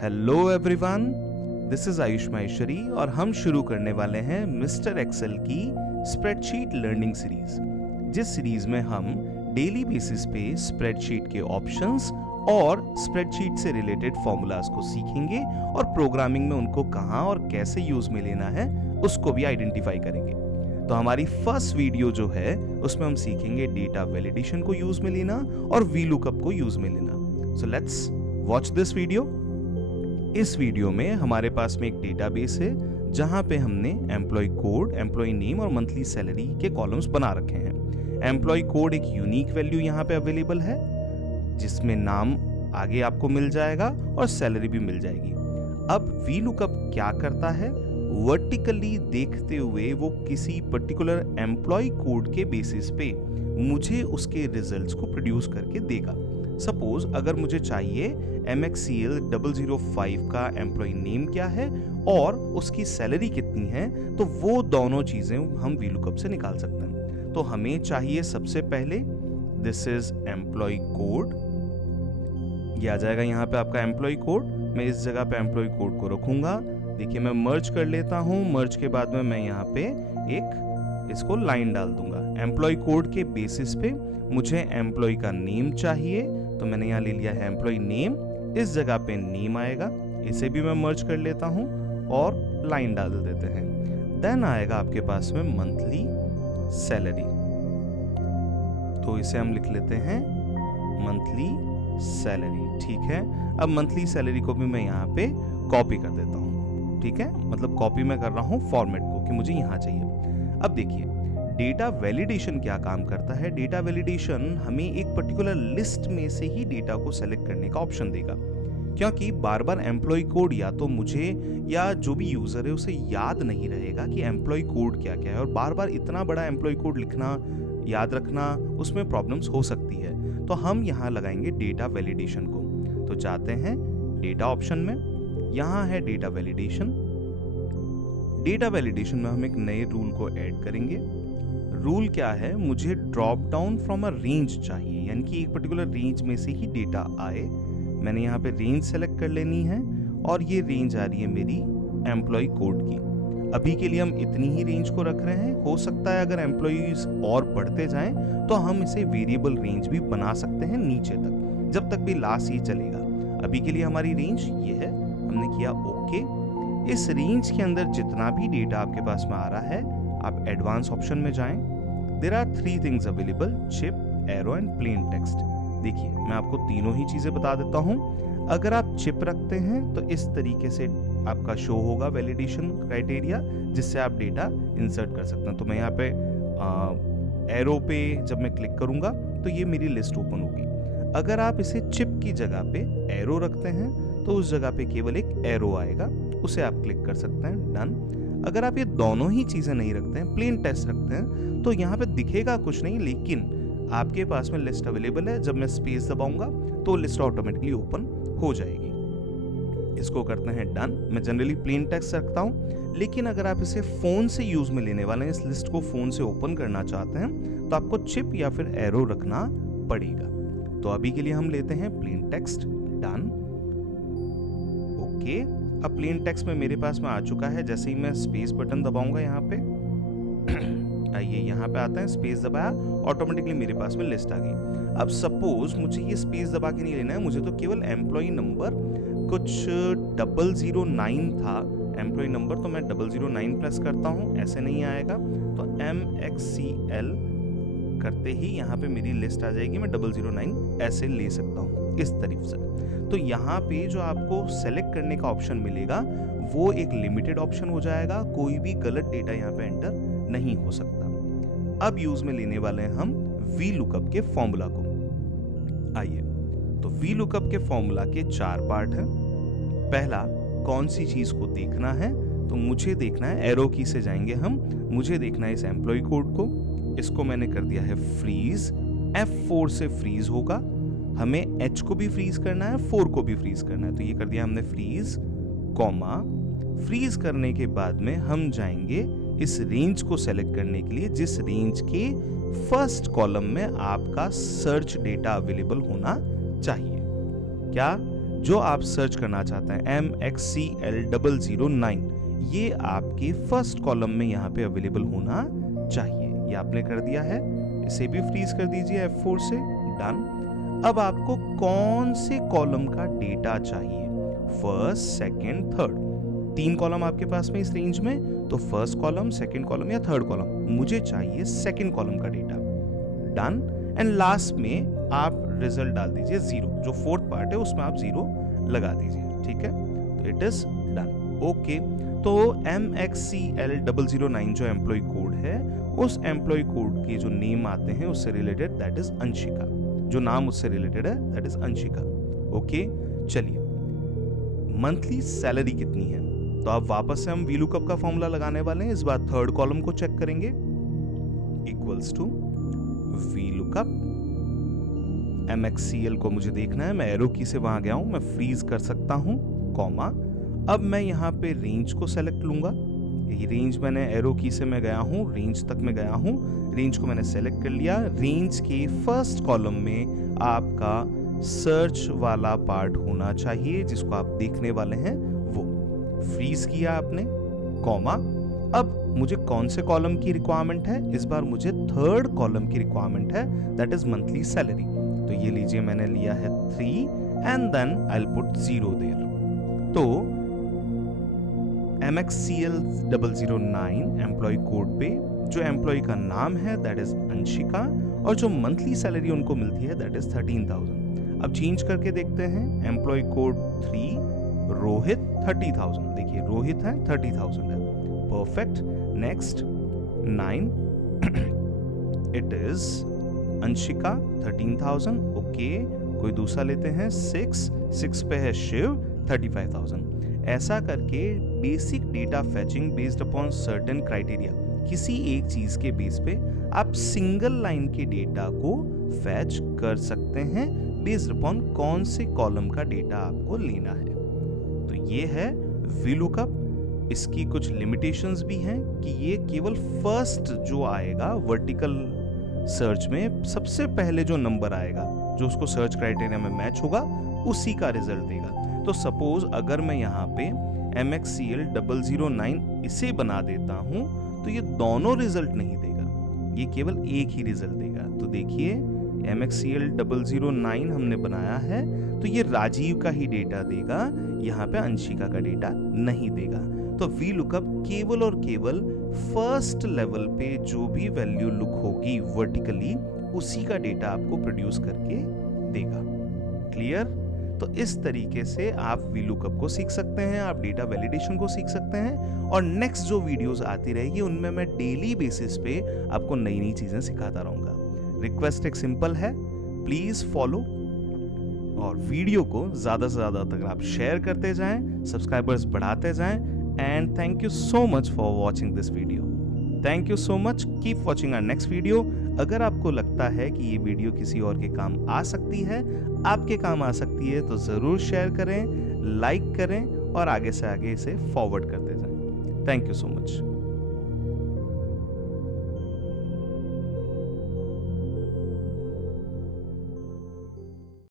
Hello everyone, this is Ayush Maheshwari और हम शुरू करने वाले हैं मिस्टर एक्सेल की स्प्रेडशीट लर्निंग सीरीज, जिस सीरीज में हम डेली बेसिस पे स्प्रेडशीट के ऑप्शंस और स्प्रेडशीट से रिलेटेड फॉर्मूलाज को सीखेंगे और प्रोग्रामिंग में उनको कहाँ और कैसे यूज में लेना है उसको भी आइडेंटिफाई करेंगे। तो हमारी फर्स्ट वीडियो जो है उसमें हम सीखेंगे डेटा वैलिडेशन को यूज में लेना और वीलुकअप को यूज में लेना। So let's watch this video. इस वीडियो में हमारे पास में एक डेटाबेस है जहां पे हमने एम्प्लॉय कोड, एम्प्लॉय नेम और मंथली सैलरी के कॉलम्स बना रखे हैं। एम्प्लॉय कोड एक यूनिक वैल्यू यहां पे अवेलेबल है जिसमें नाम आगे आपको मिल जाएगा और सैलरी भी मिल जाएगी। अब वीलुकअप क्या करता है, वर्टिकली देखते हुए वो किसी पर्टिकुलर एम्प्लॉय कोड के बेसिस पे मुझे उसके रिजल्ट्स को प्रोड्यूस करके देगा। सपोज अगर मुझे चाहिए MXCL 005 का एम्प्लॉय नेम क्या है और उसकी सैलरी कितनी है, तो वो दोनों चीजें हम वीलुकअप से निकाल सकते हैं। तो हमें चाहिए सबसे पहले दिस इज एम्प्लॉय कोड, ये आ जाएगा यहाँ पे आपका एम्प्लॉय कोड। मैं इस जगह पे एम्प्लॉय कोड को रखूंगा। देखिए मैं मर्ज कर लेता हूँ, मर्ज के बाद में मैं यहाँ पे एक इसको लाइन डाल दूंगा। एम्प्लॉय कोड के बेसिस पे मुझे एम्प्लॉय का नेम चाहिए, तो मैंने यहाँ ले लिया है एम्प्लॉय नेम। इस जगह पे नेम आएगा, इसे भी मैं मर्ज कर लेता हूँ और लाइन डाल देते हैं। देन आएगा आपके पास में मंथली सैलरी, तो इसे हम लिख लेते हैं मंथली सैलरी। ठीक है, अब मंथली सैलरी को भी मैं यहाँ पे कॉपी कर देता हूँ। ठीक है, मतलब कॉपी मैं कर रहा हूँ फॉर्मेट को कि मुझे यहाँ चाहिए। अब देखिए डेटा वैलिडेशन क्या काम करता है। डेटा वैलिडेशन हमें एक पर्टिकुलर लिस्ट में से ही डेटा को सेलेक्ट करने का ऑप्शन देगा, क्योंकि बार बार एम्प्लॉय कोड या तो मुझे या जो भी यूजर है उसे याद नहीं रहेगा कि एम्प्लॉय कोड क्या क्या है, और बार बार इतना बड़ा एम्प्लॉय कोड लिखना, याद रखना, उसमें प्रॉब्लम्स हो सकती है। तो हम यहाँ लगाएंगे डेटा वैलिडेशन को। तो जाते हैं डेटा ऑप्शन में, यहाँ है डेटा वैलिडेशन। डेटा वैलिडेशन में हम एक नए रूल को ऐड करेंगे। रूल क्या है, मुझे drop down from a range चाहिए, यानी कि एक पर्टिकुलर रेंज में से ही डेटा आए। मैंने यहाँ पे रेंज सेलेक्ट कर लेनी है और ये रेंज आ रही है मेरी एम्प्लॉय कोड की। अभी के लिए हम इतनी ही रेंज को रख रहे हैं। हो सकता है अगर एम्प्लॉयज और बढ़ते जाएं तो हम इसे वेरिएबल रेंज भी बना सकते हैं नीचे तक, जब तक भी लास्ट ये चलेगा। अभी के लिए हमारी रेंज ये है, हमने किया ओके। इस रेंज के अंदर जितना भी डेटा आपके पास में आ रहा है, आप एडवांस ऑप्शन में जाएं। There are 3 things available, chip, arrow and plain text. देखिए मैं आपको तीनों ही चीजें बता देता हूं। अगर आप चिप रखते हैं तो इस तरीके से आपका शो होगा वैलिडेशन क्राइटेरिया, जिससे आप डेटा इंसर्ट कर सकते हैं। तो मैं यहाँ पे एरो पे जब मैं क्लिक करूंगा तो ये मेरी लिस्ट ओपन होगी। अगर आप इसे चिप की जगह पे एरो रखते हैं तो उस जगह पे केवल एक एरो आएगा, उसे आप क्लिक कर सकते हैं, डन। अगर आप ये दोनों ही चीजें नहीं रखते हैं, प्लेन टेक्स्ट रखते हैं, तो यहाँ पे दिखेगा कुछ नहीं, लेकिन आपके पास में लिस्ट अवेलेबल है। जब मैं स्पेस दबाऊंगा तो लिस्ट ऑटोमेटिकली ओपन हो जाएगी। इसको करते हैं डन। मैं जनरली प्लेन टेक्स्ट रखता हूँ, लेकिन अगर आप इसे फोन से यूज में लेने वाले हैं, इस लिस्ट को फोन से ओपन करना चाहते हैं, तो आपको चिप या फिर एरो रखना पड़ेगा। तो अभी के लिए हम लेते हैं प्लेन टेक्स्ट, डन, ओके। अब प्लेन टेक्स्ट में मेरे पास में आ चुका है। जैसे ही मैं स्पेस बटन दबाऊंगा यहाँ पे आइए यहाँ पे आता है, स्पेस दबाया, ऑटोमेटिकली मेरे पास में लिस्ट आ गई। अब सपोज मुझे ये स्पेस दबा के नहीं लेना है, मुझे तो केवल एम्प्लॉय नंबर कुछ 009 था एम्प्लॉय नंबर, तो मैं 009 प्लस करता हूँ, ऐसे नहीं आएगा। तो MXCL करते ही यहाँ पे मेरी लिस्ट आ जाएगी। मैं 009 ऐसे ले सकता हूँ इस तरीके से। तो यहाँ पे जो आपको सेलेक्ट करने का ऑप्शन मिलेगा वो एक लिमिटेड ऑप्शन हो जाएगा, कोई भी गलत डेटा यहाँ पे एंटर नहीं हो सकता। अब यूज में लेने वाले हैं हम वीलुकअप के फॉर्मूला को। आइए, तो वीलुकअप के फॉर्मूला के 4 पार्ट हैं। पहला, कौन सी चीज को देखना है, तो मुझे देखना है, एरो की से जाएंगे हम, मुझे देखना है इस एम्प्लॉय कोड को। इसको मैंने कर दिया है फ्रीज, F4 से फ्रीज होगा। हमें H को भी फ्रीज करना है, 4 को भी फ्रीज करना है, तो ये कर दिया हमने फ्रीज, कॉमा। फ्रीज करने के बाद में हम जाएंगे इस रेंज को सेलेक्ट करने के लिए, जिस रेंज के फर्स्ट कॉलम में आपका सर्च डेटा अवेलेबल होना चाहिए। क्या जो आप सर्च करना चाहते हैं MXCL009, ये आपके फर्स्ट कॉलम में यहाँ पे अवेलेबल होना चाहिए। ये आपने कर दिया है, इसे भी फ्रीज कर दीजिए F4 से, डन। अब आपको कौन से कॉलम का डेटा चाहिए, फर्स्ट, सेकंड, थर्ड, 3 कॉलम आपके पास में इस रेंज में, तो फर्स्ट कॉलम, सेकंड कॉलम या थर्ड कॉलम, मुझे चाहिए सेकंड कॉलम का डेटा, डन। एंड लास्ट में आप रिजल्ट डाल दीजिए 0, जो फोर्थ पार्ट है उसमें आप 0 लगा दीजिए, ठीक है, तो इट इज डन, ओके। तो MXCL009 जो एम्प्लॉय कोड है, उस एम्प्लॉय कोड के जो नेम आते हैं उससे रिलेटेड, दैट इज अंशिका, जो नाम उससे रिलेटेड है दैट इज अंशिका, ओके। चलिए, मंथली सैलरी कितनी है, तो अब वापस से हम VLOOKUP का फॉर्मूला लगाने वाले हैं। इस बार थर्ड कॉलम को चेक करेंगे, इक्वल्स टू VLOOKUP, MXCL को मुझे देखना है, मैं एरो की से वहां गया हूं, मैं फ्रीज कर सकता हूं, कॉमा। अब मैं यहाँ पे रेंज को सेलेक्ट लूंगा, ये रेंज मैंने एरो की से मैं गया हूं, रेंज तक मैं गया हूं, रेंज को मैंने सेलेक्ट कर लिया। रेंज के फर्स्ट कॉलम में आपका सर्च वाला पार्ट होना चाहिए जिसको आप देखने वाले हैं, वो फ्रीज किया आपने, कॉमा। अब मुझे कौन से कॉलम की रिक्वायरमेंट है, इस बार मुझे थर्ड कॉलम की रिक्वायरमेंट है, दैट इज मंथली सैलरी। तो ये लीजिए, मैंने लिया है 3 and then I will put 0 there. तो MXCL009 एम्प्लॉय कोड पे जो एम्प्लॉय का नाम है दैट इज अंशिका, और जो मंथली सैलरी उनको मिलती है दैट इज 13,000। अब चेंज करके देखते हैं, एम्प्लॉय कोड 3, रोहित 30,000, देखिए रोहित है 30,000 है, perfect. Next 9 it is Anshika 13,000, okay. कोई दूसरा लेते हैं, 6 पे है शिव 35,000। ऐसा करके basic data fetching based upon certain criteria, किसी एक चीज के बेस पे आप सिंगल लाइन के डेटा को फैच कर सकते हैं बेस्ड अपॉन कौन से कॉलम का डेटा आपको लेना है। तो ये है VLOOKUP। इसकी कुछ लिमिटेशंस भी हैं कि ये केवल फर्स्ट जो आएगा वर्टिकल सर्च में, सबसे पहले जो नंबर आएगा जो उसको सर्च क्राइटेरिया में मैच होगा उसी का रिजल्ट देगा। तो सपोज अगर मैं यहाँ पे MXCL009 इसे बना देता हूं तो ये दोनों रिजल्ट नहीं देगा, ये केवल एक ही रिजल्ट देगा। तो देखिए MXCL009 हमने बनाया है तो ये राजीव का ही डेटा देगा, यहाँ पे अंशिका का डेटा नहीं देगा। तो VLOOKUP केवल और केवल फर्स्ट लेवल पे जो भी वैल्यू लुक होगी वर्टिकली उसी का डेटा आपको प्रोड्यूस करके देगा। क्लियर? तो इस तरीके से आप VLOOKUP को सीख सकते हैं, आप डेटा वैलिडेशन को सीख सकते हैं, और नेक्स्ट जो वीडियोस आती रहेगी उनमें मैं डेली बेसिस पे आपको नई नई चीजें सिखाता रहूंगा। रिक्वेस्ट एक सिंपल है, प्लीज फॉलो और वीडियो को ज्यादा से ज्यादा तक आप शेयर करते जाएं, सब्सक्राइबर्स बढ़ाते जाएं, and thank you so much for watching this video. Thank you so much, keep watching our next video. अगर आपको लगता है कि ये वीडियो किसी और के काम आ सकती है, आपके काम आ सकती है, तो जरूर शेयर करें, लाइक करें और आगे से आगे इसे फॉरवर्ड करते जाएं। Thank you so much.